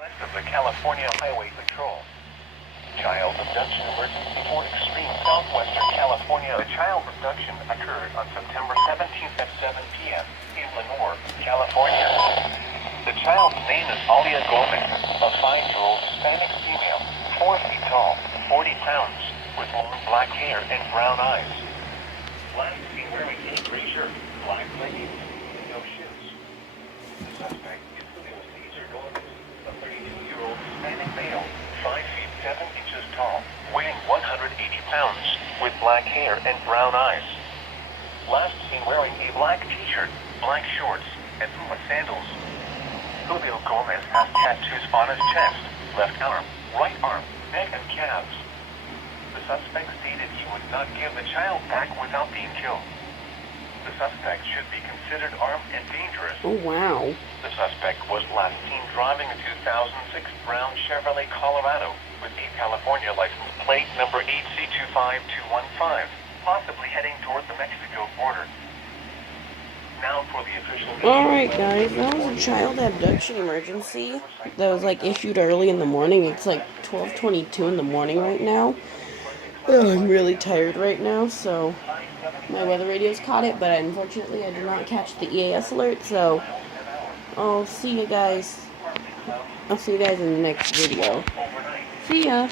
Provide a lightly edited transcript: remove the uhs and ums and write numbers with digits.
West of the California Highway Patrol. Child abduction emergency for extreme southwestern California. A child abduction occurred on September 17th at 7 p.m. in Lenore, California. The child's name is Aaliyah Gomez, a 5-year-old Hispanic female, 4 feet tall, 40 pounds, with long black hair and brown eyes. Last seen wearing a gray shirt, black leggings, and no shoes. The suspect is Caesar Gomez, a 32-year-old Hispanic male, 5 feet 7 inches tall, weighing 180 pounds, with black hair and brown eyes. Last seen wearing a black t-shirt, black shorts, and Puma sandals. Julio Gomez has tattoos on his chest, left arm, right arm, neck, and calves. The suspect stated he would not give the child back without being killed. The suspect should be considered armed and dangerous. Oh, wow. The suspect was last seen driving a 2006 brown Chevrolet Colorado with a California license plate number HC25215, possibly heading toward the Mexico border. Now for the official... Alright guys, that was a child abduction emergency that was like issued early in the morning. It's like 12:22 in the morning right now. I'm really tired right now, so my weather radios caught it, but unfortunately I did not catch the EAS alert, so I'll see you guys in the next video. See ya!